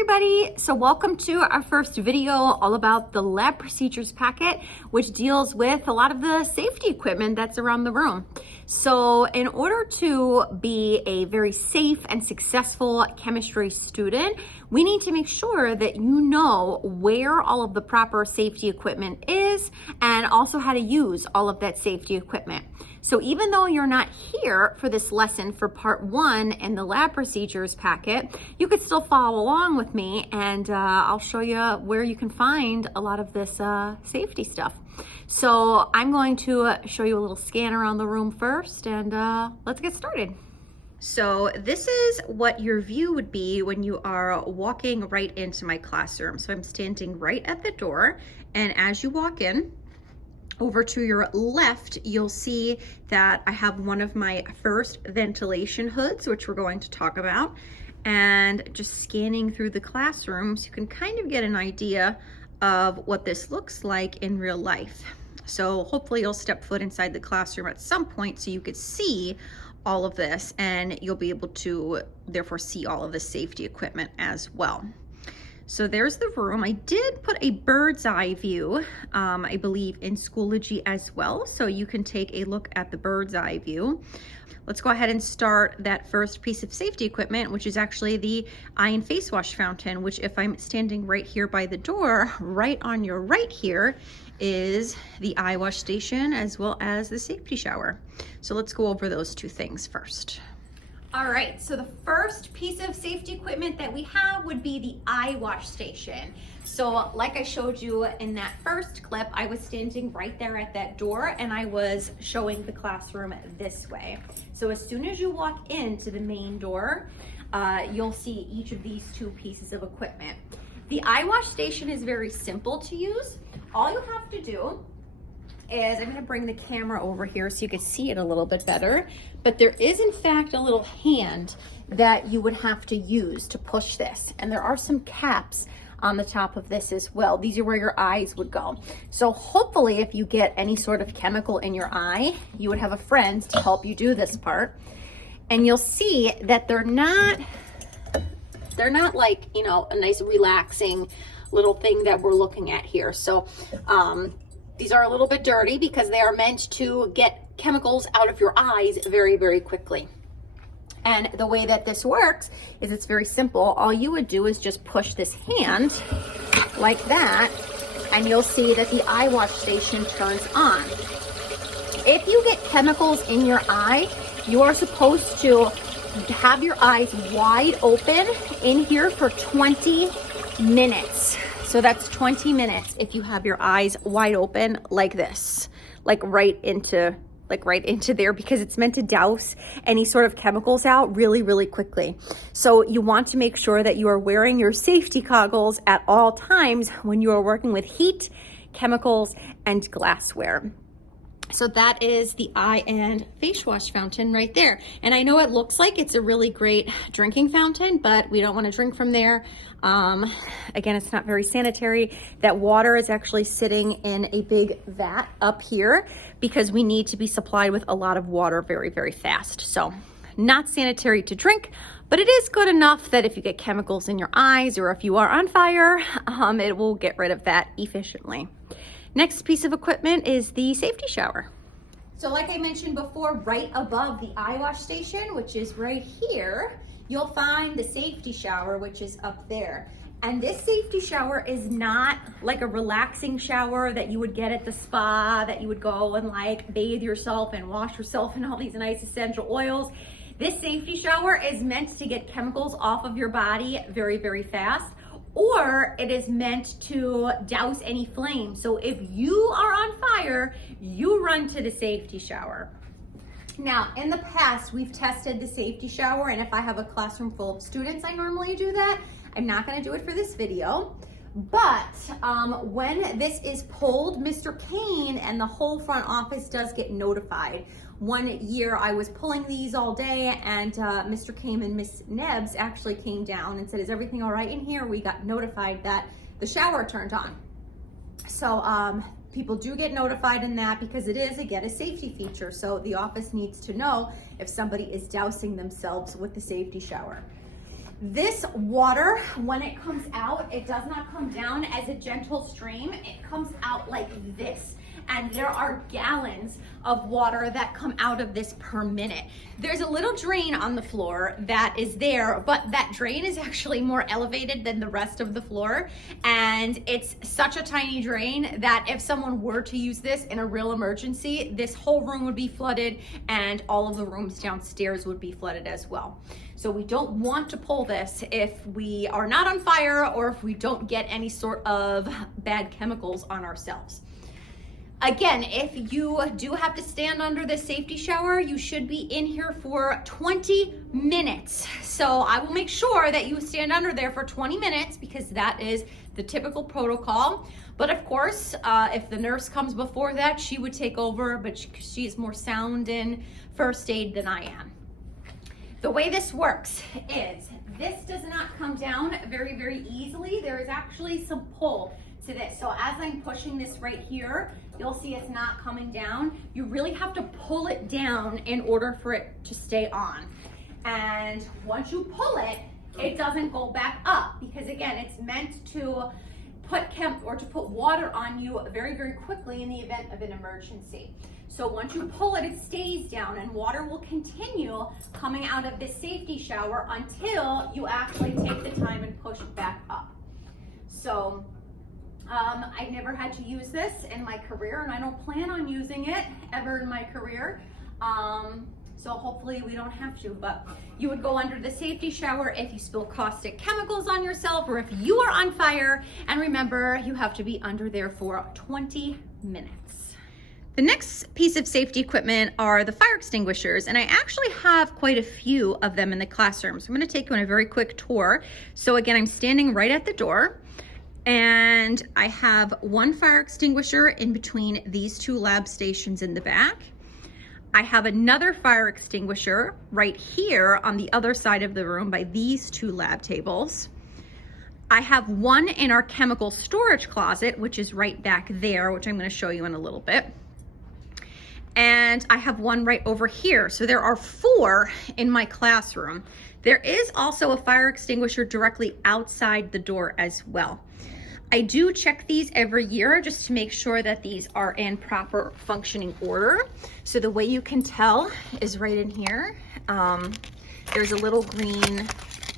everybody. So welcome to our first video all about the lab procedures packet, which deals with a lot of the safety equipment that's around the room. So in order to be a very safe and successful chemistry student, we need to make sure that you know where all of the proper safety equipment is and also how to use all of that safety equipment. So even though you're not here for this lesson for part 1 in the lab procedures packet, you could still follow along with me and I'll show you where you can find a lot of this safety stuff. So I'm going to show you a little scan around the room first and let's get started. So this is what your view would be when you are walking right into my classroom. So I'm standing right at the door, and as you walk in, over to your left, you'll see that I have one of my first ventilation hoods, which we're going to talk about. And just scanning through the classrooms, you can kind of get an idea of what this looks like in real life. So hopefully you'll step foot inside the classroom at some point so you could see all of this, and you'll be able to therefore see all of the safety equipment as well. So there's the room. I did put a bird's eye view, I believe in Schoology as well, so you can take a look at the bird's eye view. Let's go ahead and start that first piece of safety equipment, which is actually the eye and face wash fountain, which if I'm standing right here by the door, right on your right here is the eye wash station as well as the safety shower. So let's go over those two things first. All right, so the first piece of safety equipment that we have would be the eye wash station. So like I showed you in that first clip, I was standing right there at that door and I was showing the classroom this way. So as soon as you walk into the main door, you'll see each of these two pieces of equipment. The eye wash station is very simple to use. All you have to do is, I'm going to bring the camera over here so you can see it a little bit better, but there is in fact a little hand that you would have to use to push this, and there are some caps on the top of this as well. These are where your eyes would go. So hopefully if you get any sort of chemical in your eye, you would have a friend to help you do this part, and you'll see that they're not like, you know, a nice relaxing little thing that we're looking at here. So these are a little bit dirty because they are meant to get chemicals out of your eyes very, very quickly. And the way that this works is it's very simple. All you would do is just push this hand like that, and you'll see that the eye wash station turns on. If you get chemicals in your eye, you are supposed to have your eyes wide open in here for 20 minutes. So that's 20 minutes if you have your eyes wide open like this, like right into there, because it's meant to douse any sort of chemicals out really, really quickly. So you want to make sure that you are wearing your safety goggles at all times when you are working with heat, chemicals, and glassware. So that is the eye and face wash fountain right there. And I know it looks like it's a really great drinking fountain, but we don't want to drink from there. Again, it's not very sanitary. That water is actually sitting in a big vat up here because we need to be supplied with a lot of water very, very fast. So not sanitary to drink, but it is good enough that if you get chemicals in your eyes or if you are on fire, it will get rid of that efficiently. Next piece of equipment is the safety shower. So like I mentioned before, right above the eye wash station, which is right here, you'll find the safety shower, which is up there. And this safety shower is not like a relaxing shower that you would get at the spa, that you would go and like bathe yourself and wash yourself in all these nice essential oils. This safety shower is meant to get chemicals off of your body very, very fast. Or it is meant to douse any flame. So if you are on fire, you run to the safety shower. Now, in the past, we've tested the safety shower, and if I have a classroom full of students, I normally do that. I'm not gonna do it for this video. But when this is pulled, Mr. Kane and the whole front office does get notified. One year I was pulling these all day, and Mr. Kane and Miss Nebbs actually came down and said, is everything all right in here? We got notified that the shower turned on. So people do get notified in that because it is, again, a safety feature. So the office needs to know if somebody is dousing themselves with the safety shower. This water, when it comes out, it does not come down as a gentle stream. It comes out like this. And there are gallons of water that come out of this per minute. There's a little drain on the floor that is there, but that drain is actually more elevated than the rest of the floor. And it's such a tiny drain that if someone were to use this in a real emergency, this whole room would be flooded and all of the rooms downstairs would be flooded as well. So we don't want to pull this if we are not on fire or if we don't get any sort of bad chemicals on ourselves. Again, if you do have to stand under the safety shower, you should be in here for 20 minutes. So I will make sure that you stand under there for 20 minutes because that is the typical protocol. But of course, if the nurse comes before that, she would take over, but she is more sound in first aid than I am. The way this works is this does not come down very, very easily. There is actually some pull to this. So as I'm pushing this right here, you'll see it's not coming down. You really have to pull it down in order for it to stay on. And once you pull it, it doesn't go back up because again, it's meant to put water on you very, very quickly in the event of an emergency. So once you pull it, it stays down and water will continue coming out of this safety shower until you actually take the time and push it back up. So I've never had to use this in my career and I don't plan on using it ever in my career. So hopefully we don't have to, but you would go under the safety shower if you spill caustic chemicals on yourself or if you are on fire. And remember, you have to be under there for 20 minutes. The next piece of safety equipment are the fire extinguishers, and I actually have quite a few of them in the classroom. So I'm going to take you on a very quick tour. So again, I'm standing right at the door. And I have one fire extinguisher in between these two lab stations in the back. I have another fire extinguisher right here on the other side of the room by these two lab tables. I have one in our chemical storage closet, which is right back there, which I'm going to show you in a little bit. And I have one right over here. So there are 4 in my classroom. There is also a fire extinguisher directly outside the door as well. I do check these every year just to make sure that these are in proper functioning order. So the way you can tell is right in here. There's a little green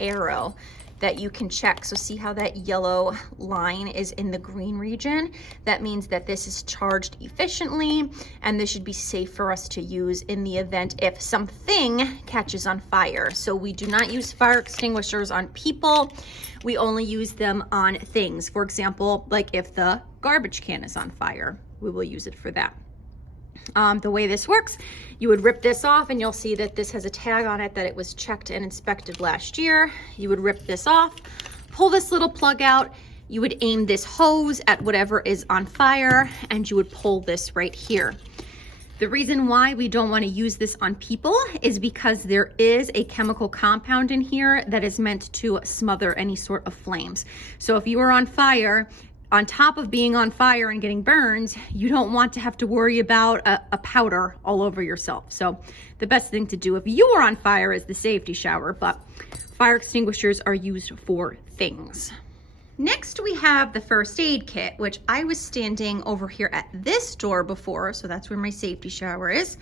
arrow that you can check. So see how that yellow line is in the green region? That means that this is charged efficiently and this should be safe for us to use in the event if something catches on fire. So we do not use fire extinguishers on people. We only use them on things. For example, like if the garbage can is on fire, we will use it for that. The way this works, you would rip this off and you'll see that this has a tag on it that it was checked and inspected last year. You would rip this off, pull this little plug out, you would aim this hose at whatever is on fire and you would pull this right here. The reason why we don't want to use this on people is because there is a chemical compound in here that is meant to smother any sort of flames. So if you are on fire, on top of being on fire and getting burns, you don't want to have to worry about a powder all over yourself. So the best thing to do if you are on fire is the safety shower, but fire extinguishers are used for things. Next, we have the first aid kit, which I was standing over here at this door before, so that's where my safety shower is.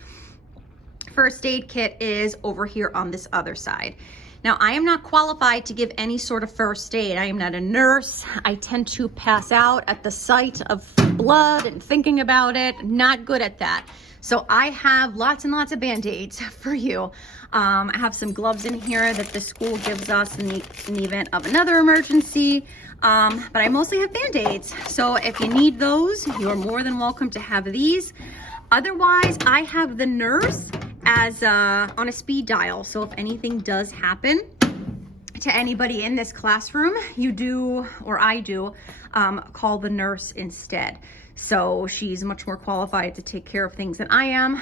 First aid kit is over here on this other side. Now, I am not qualified to give any sort of first aid. I am not a nurse. I tend to pass out at the sight of blood and thinking about it. Not good at that. So I have lots and lots of Band-Aids for you. I have some gloves in here that the school gives us in the event of another emergency. But I mostly have Band-Aids. So if you need those, you are more than welcome to have these. Otherwise, I have the nurse as on a speed dial. So if anything does happen to anybody in this classroom, you do, or I do, call the nurse instead. So she's much more qualified to take care of things than I am.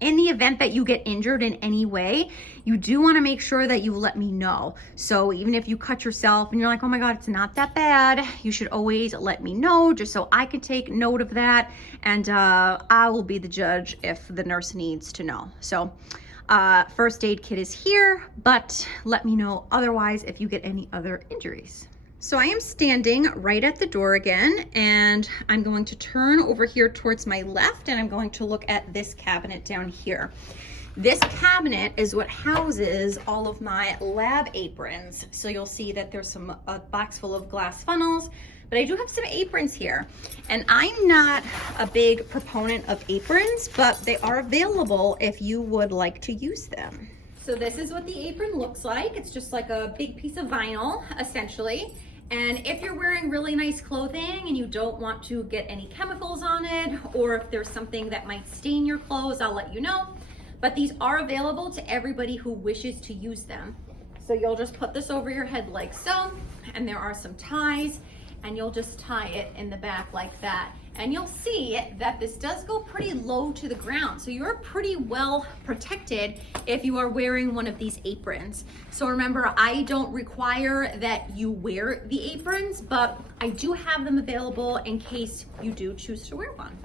In the event that you get injured in any way, you do want to make sure that you let me know. So even if you cut yourself and you're like, oh my God, it's not that bad, you should always let me know just so I can take note of that. And I will be the judge if the nurse needs to know. So First aid kit is here, but let me know otherwise if you get any other injuries. So I am standing right at the door again, and I'm going to turn over here towards my left, and I'm going to look at this cabinet down here. This cabinet is what houses all of my lab aprons. So you'll see that there's a box full of glass funnels, but I do have some aprons here. And I'm not a big proponent of aprons, but they are available if you would like to use them. So this is what the apron looks like. It's just like a big piece of vinyl, essentially. And if you're wearing really nice clothing and you don't want to get any chemicals on it, or if there's something that might stain your clothes, I'll let you know. But these are available to everybody who wishes to use them. So you'll just put this over your head like so, and there are some ties, and you'll just tie it in the back like that. And you'll see that this does go pretty low to the ground. So you're pretty well protected if you are wearing one of these aprons. So remember, I don't require that you wear the aprons, but I do have them available in case you do choose to wear one.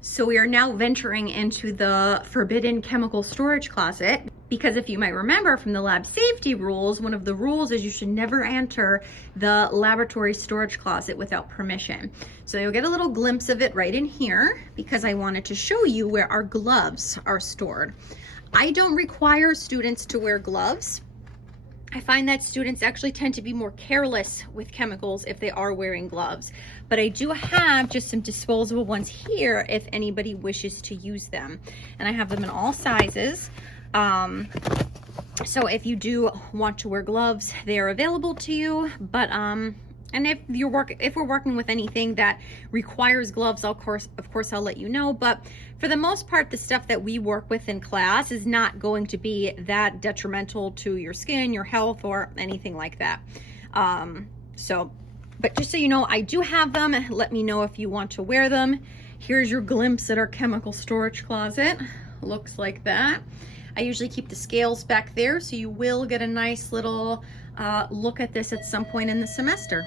So we are now venturing into the forbidden chemical storage closet, because if you might remember from the lab safety rules, one of the rules is you should never enter the laboratory storage closet without permission. So you'll get a little glimpse of it right in here, because I wanted to show you where our gloves are stored. I don't require students to wear gloves. I find that students actually tend to be more careless with chemicals if they are wearing gloves. But I do have just some disposable ones here if anybody wishes to use them. And I have them in all sizes. So if you do want to wear gloves, they are available to you. But and if we're working with anything that requires gloves, of course I'll let you know. But for the most part, the stuff that we work with in class is not going to be that detrimental to your skin, your health, or anything like that. But just so you know, I do have them. Let me know if you want to wear them. Here's your glimpse at our chemical storage closet. Looks like that. I usually keep the scales back there, so you will get a nice little look at this at some point in the semester.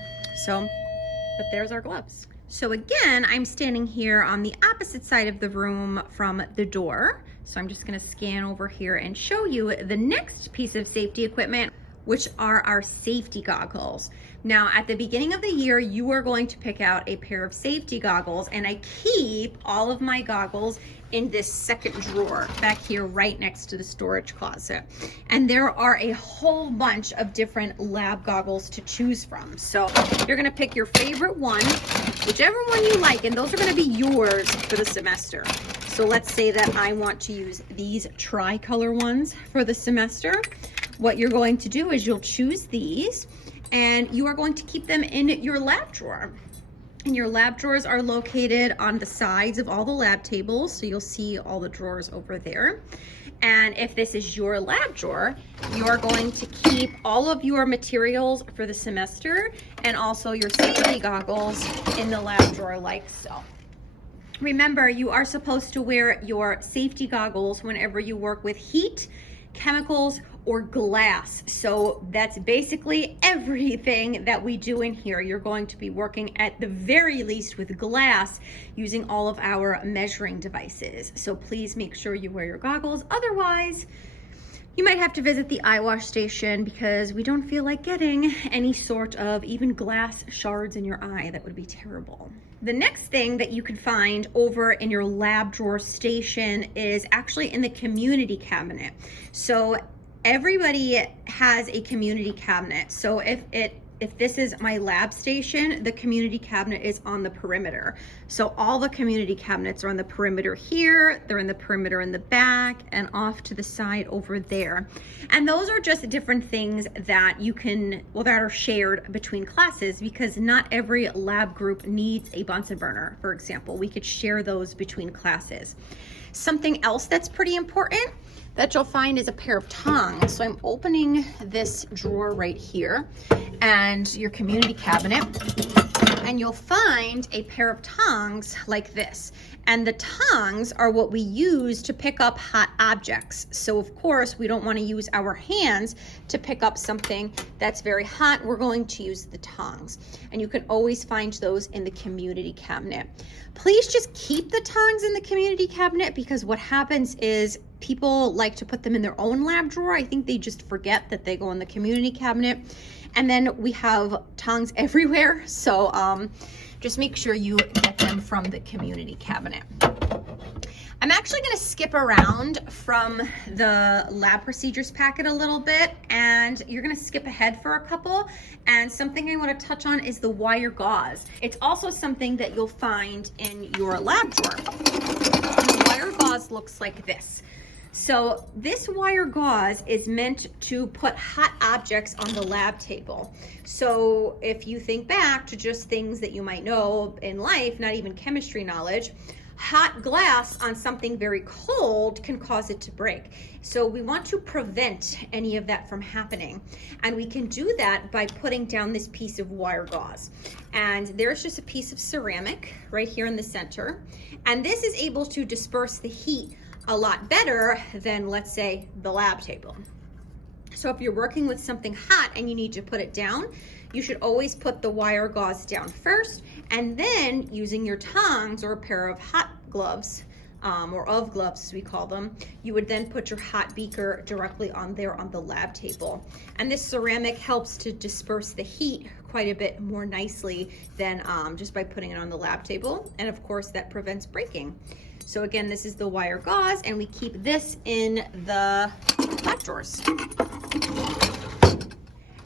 But there's our gloves. So again, I'm standing here on the opposite side of the room from the door. So I'm just gonna scan over here and show you the next piece of safety equipment, which are our safety goggles. Now, at the beginning of the year, you are going to pick out a pair of safety goggles, and I keep all of my goggles in this second drawer back here right next to the storage closet. And there are a whole bunch of different lab goggles to choose from. So you're gonna pick your favorite one, whichever one you like, and those are gonna be yours for the semester. So let's say that I want to use these tricolor ones for the semester. What you're going to do is you'll choose these, and you are going to keep them in your lab drawer. And your lab drawers are located on the sides of all the lab tables, so you'll see all the drawers over there. And if this is your lab drawer, you are going to keep all of your materials for the semester and also your safety goggles in the lab drawer like so. Remember, you are supposed to wear your safety goggles whenever you work with heat, chemicals, or glass. So that's basically everything that we do in here. You're going to be working at the very least with glass using all of our measuring devices. So please make sure you wear your goggles. Otherwise, you might have to visit the eye wash station because we don't feel like getting any sort of even glass shards in your eye. That would be terrible. The next thing that you can find over in your lab drawer station is actually in the community cabinet. So everybody has a community cabinet. So if this is my lab station, the community cabinet is on the perimeter. So all the community cabinets are on the perimeter here, they're in the perimeter in the back, and off to the side over there. And those are just different things that you can, that are shared between classes, because not every lab group needs a Bunsen burner, for example. We could share those between classes. Something else that's pretty important that you'll find is a pair of tongs. So I'm opening this drawer right here and your community cabinet, and you'll find a pair of tongs like this. And the tongs are what we use to pick up hot objects. So of course, we don't want to use our hands to pick up something that's very hot. We're going to use the tongs. And you can always find those in the community cabinet. Please just keep the tongs in the community cabinet, because what happens is People like to put them in their own lab drawer. I think they just forget that they go in the community cabinet. And then we have tongs everywhere. So just make sure you get them from the community cabinet. I'm actually going to skip around from the lab procedures packet a little bit, and you're going to skip ahead for a couple. And something I want to touch on is the wire gauze. It's also something that you'll find in your lab drawer. The wire gauze looks like this. So this wire gauze is meant to put hot objects on the lab table. So if you think back to just things that you might know in life, not even chemistry knowledge, hot glass on something very cold can cause it to break. So we want to prevent any of that from happening. And we can do that by putting down this piece of wire gauze. And there's just a piece of ceramic right here in the center. And this is able to disperse the heat a lot better than, let's say, the lab table. So if you're working with something hot and you need to put it down, you should always put the wire gauze down first, and then using your tongs or a pair of hot gloves, or of gloves as we call them, you would then put your hot beaker directly on there on the lab table. And this ceramic helps to disperse the heat quite a bit more nicely than just by putting it on the lab table. And of course that prevents breaking. So again, this is the wire gauze, and we keep this in the lab drawers.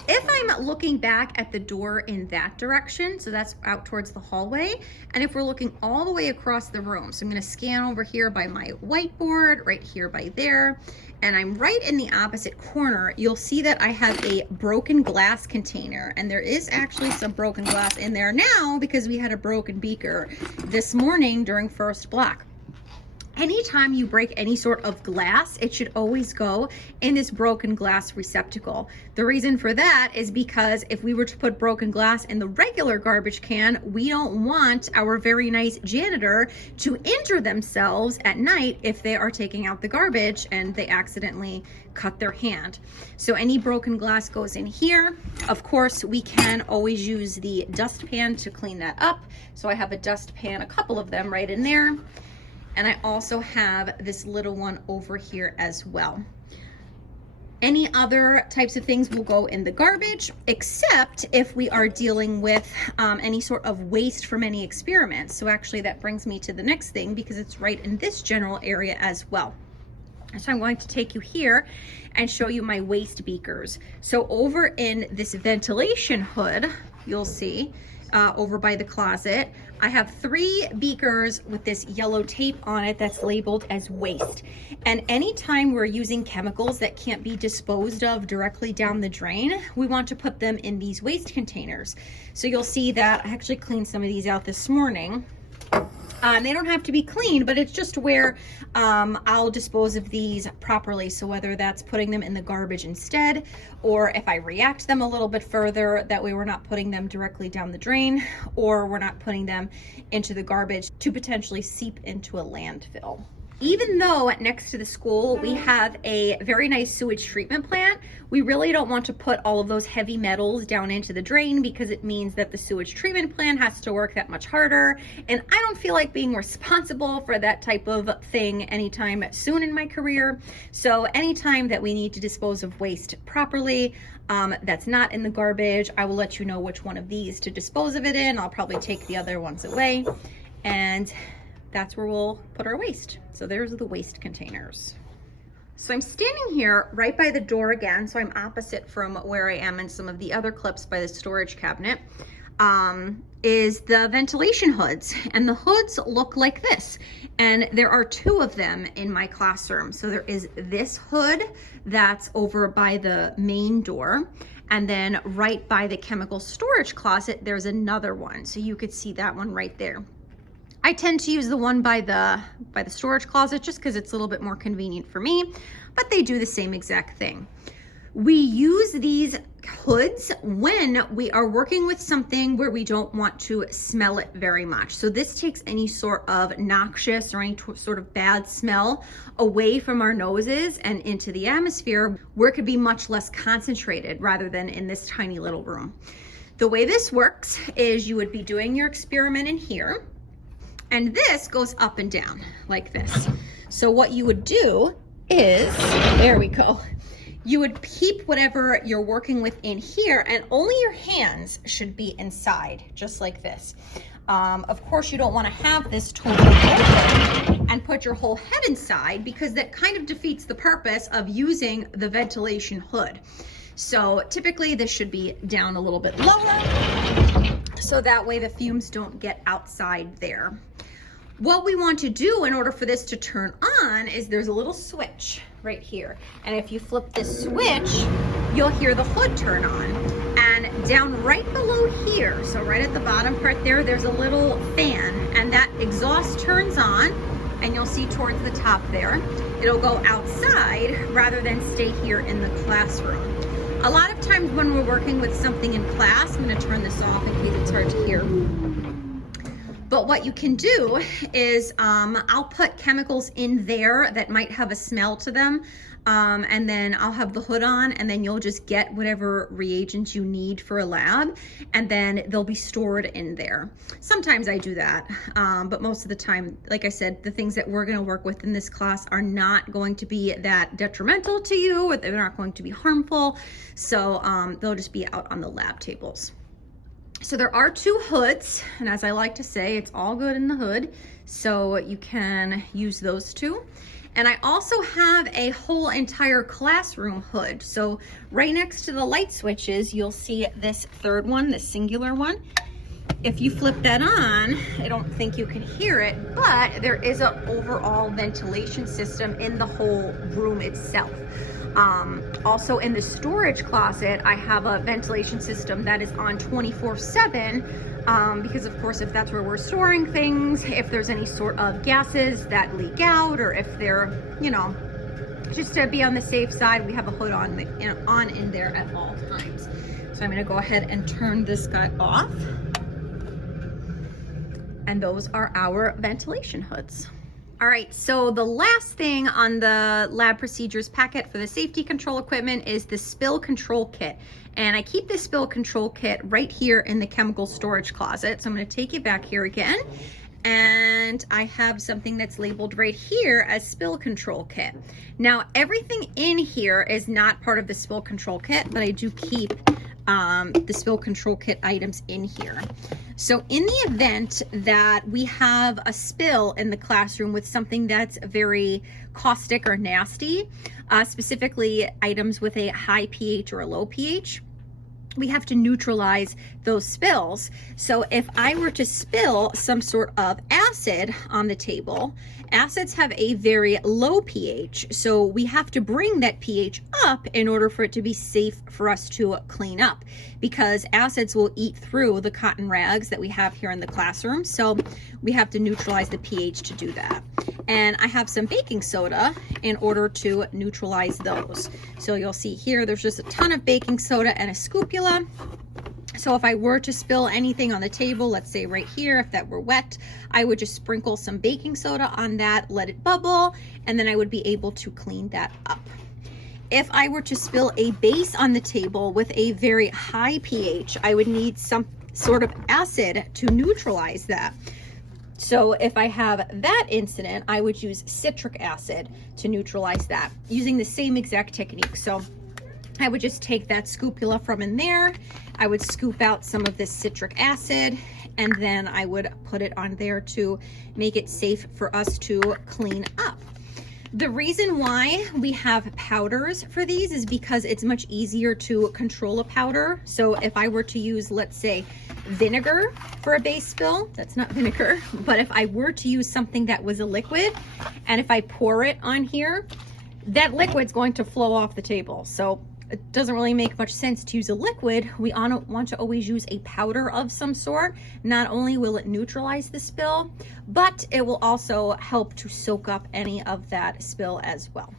If I'm looking back at the door in that direction, so that's out towards the hallway, and if we're looking all the way across the room, so I'm going to scan over here by my whiteboard, right here by there, and I'm right in the opposite corner, you'll see that I have a broken glass container, and there is actually some broken glass in there now because we had a broken beaker this morning during first block. Anytime you break any sort of glass, it should always go in this broken glass receptacle. The reason for that is because if we were to put broken glass in the regular garbage can, we don't want our very nice janitor to injure themselves at night if they are taking out the garbage and they accidentally cut their hand. So any broken glass goes in here. Of course, we can always use the dustpan to clean that up. So I have a dustpan, a couple of them right in there. And I also have this little one over here as well. Any other types of things will go in the garbage, except if we are dealing with any sort of waste from any experiments. So actually that brings me to the next thing because it's right in this general area as well. So I'm going to take you here and show you my waste beakers. So over in this ventilation hood, you'll see over by the closet, I have 3 beakers with this yellow tape on it that's labeled as waste. And anytime we're using chemicals that can't be disposed of directly down the drain, we want to put them in these waste containers. So you'll see that I actually cleaned some of these out this morning. They don't have to be cleaned, but it's just where I'll dispose of these properly. So whether that's putting them in the garbage instead, or if I react them a little bit further, that way we're not putting them directly down the drain, or we're not putting them into the garbage to potentially seep into a landfill. Even though next to the school we have a very nice sewage treatment plant, we really don't want to put all of those heavy metals down into the drain because it means that the sewage treatment plant has to work that much harder. And I don't feel like being responsible for that type of thing anytime soon in my career. So anytime that we need to dispose of waste properly, that's not in the garbage, I will let you know which one of these to dispose of it in. I'll probably take the other ones away, and that's where we'll put our waste. So there's the waste containers. So I'm standing here right by the door again, so I'm opposite from where I am in some of the other clips by the storage cabinet, is the ventilation hoods. And the hoods look like this. And there are 2 of them in my classroom. So there is this hood that's over by the main door. And then right by the chemical storage closet, there's another one. So you could see that one right there. I tend to use the one by the storage closet just because it's a little bit more convenient for me, but they do the same exact thing. We use these hoods when we are working with something where we don't want to smell it very much. So this takes any sort of noxious or any sort of bad smell away from our noses and into the atmosphere where it could be much less concentrated rather than in this tiny little room. The way this works is you would be doing your experiment in here, and this goes up and down like this. So what you would do is, there we go. You would keep whatever you're working with in here, and only your hands should be inside, just like this. Of course, you don't want to have this totally open and put your whole head inside, because that kind of defeats the purpose of using the ventilation hood. So typically this should be down a little bit lower, so that way the fumes don't get outside there. What we want to do in order for this to turn on is there's a little switch right here. And if you flip this switch, you'll hear the hood turn on. And down right below here, so right at the bottom part there, there's a little fan, and that exhaust turns on, and you'll see towards the top there, it'll go outside rather than stay here in the classroom. A lot of times when we're working with something in class, I'm going to turn this off in case it's hard to hear. But what you can do is I'll put chemicals in there that might have a smell to them, and then I'll have the hood on, and then you'll just get whatever reagents you need for a lab, and then they'll be stored in there. Sometimes I do that, but most of the time, like I said, the things that we're going to work with in this class are not going to be that detrimental to you, or they're not going to be harmful, so they'll just be out on the lab tables. So there are two hoods, and as I like to say, it's all good in the hood, so you can use those two. And I also have a whole entire classroom hood. So right next to the light switches, you'll see this third one, the singular one. If you flip that on, I don't think you can hear it, but there is an overall ventilation system in the whole room itself. Also in the storage closet, I have a ventilation system that is on 24/7, because of course, if that's where we're storing things, if there's any sort of gases that leak out, or if they're, you know, just to be on the safe side, we have a hood on in there at all times. So I'm going to go ahead and turn this guy off. And those are our ventilation hoods. All right, so the last thing on the lab procedures packet for the safety control equipment is the spill control kit. And I keep this spill control kit right here in the chemical storage closet. So I'm going to take it back here again. And I have something that's labeled right here as spill control kit. Now, everything in here is not part of the spill control kit, but I do keep the spill control kit items in here. So in the event that we have a spill in the classroom with something that's very caustic or nasty, specifically items with a high pH or a low pH, we have to neutralize those spills. So if I were to spill some sort of acid on the table, acids have a very low pH, so we have to bring that pH up in order for it to be safe for us to clean up, because acids will eat through the cotton rags that we have here in the classroom, so we have to neutralize the pH to do that. And I have some baking soda in order to neutralize those. So you'll see here, there's just a ton of baking soda and a scoopula. So if I were to spill anything on the table, let's say right here, if that were wet, I would just sprinkle some baking soda on that, let it bubble, and then I would be able to clean that up. If I were to spill a base on the table with a very high pH, I would need some sort of acid to neutralize that. So if I have that incident, I would use citric acid to neutralize that using the same exact technique. So I would just take that scoopula from in there, I would scoop out some of this citric acid, and then I would put it on there to make it safe for us to clean up. The reason why we have powders for these is because it's much easier to control a powder. So if I were to use, let's say, vinegar for a base spill, that's not vinegar, but if I were to use something that was a liquid, and if I pour it on here, that liquid's going to flow off the table. So it doesn't really make much sense to use a liquid. We want to always use a powder of some sort. Not only will it neutralize the spill, but it will also help to soak up any of that spill as well.